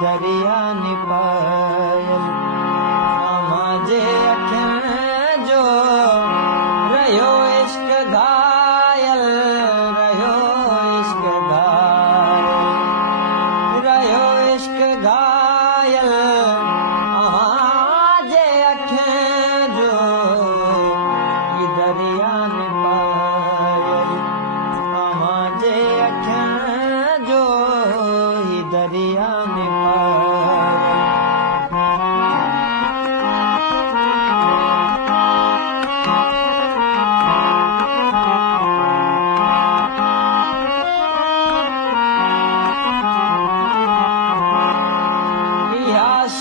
दरिया निपायल आमाजे अखियुनि जो रहियो इश्क घायल रहियो इश्क घायल रहियो इश्क घायल आमाजे अखियुनि जो दरिया निपायल आमाजे अखियुनि जो दरिया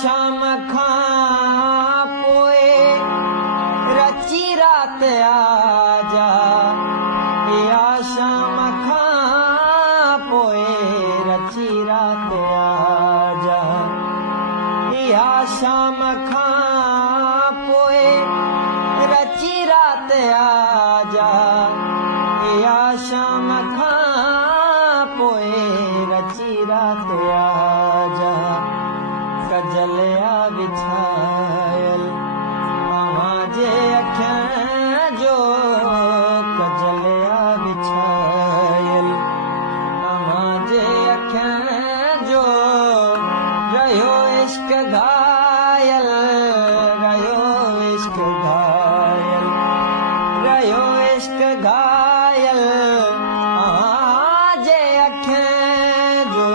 शाम खां पोइ रची रात आजा या शाम खां पोइ रची रात आजा या शाम खां पोइ रची रात आजा या शाम खां पोइ रची रात आजा कजलिया बिछायल आमाजे अखियुनि जो कजलिया बिछायल आमाजे अखियुनि जो रहियो इश्क घायल रहियो इश्क घायल रहियो इश्क घायल आमाजे अखियुनि जो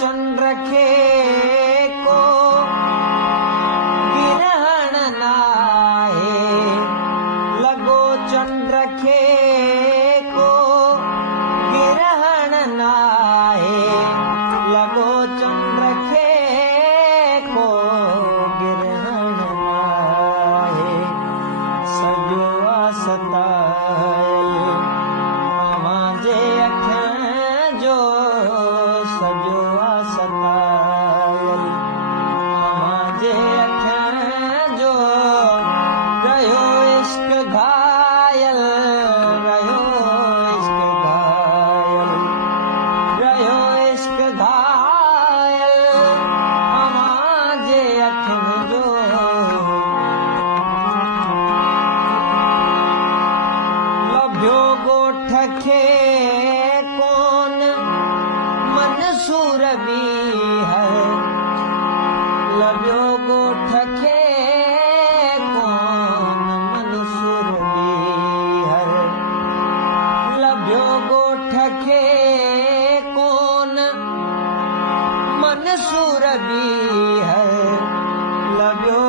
चंद्र खे को गिरहण नाहे लगो चंद्र खे को गिरहण नाहे लगो चंद्र खे को गिरहण नाहे सॼो सतायल आमाजे अखियुनि जो सॼो सतायल आमाजे अखियुनि जो रहियो इश्क घायल रहियो इश्क घायल रहियो इश्क घायल आमाजे अखियुनि जो लभियो ॻोठ खे कोन मंसूर बि है लभियो ॻोठ खे कोन मंसूर बि है लभियो ॻोठ खे कोन मंसूर बि है लभियो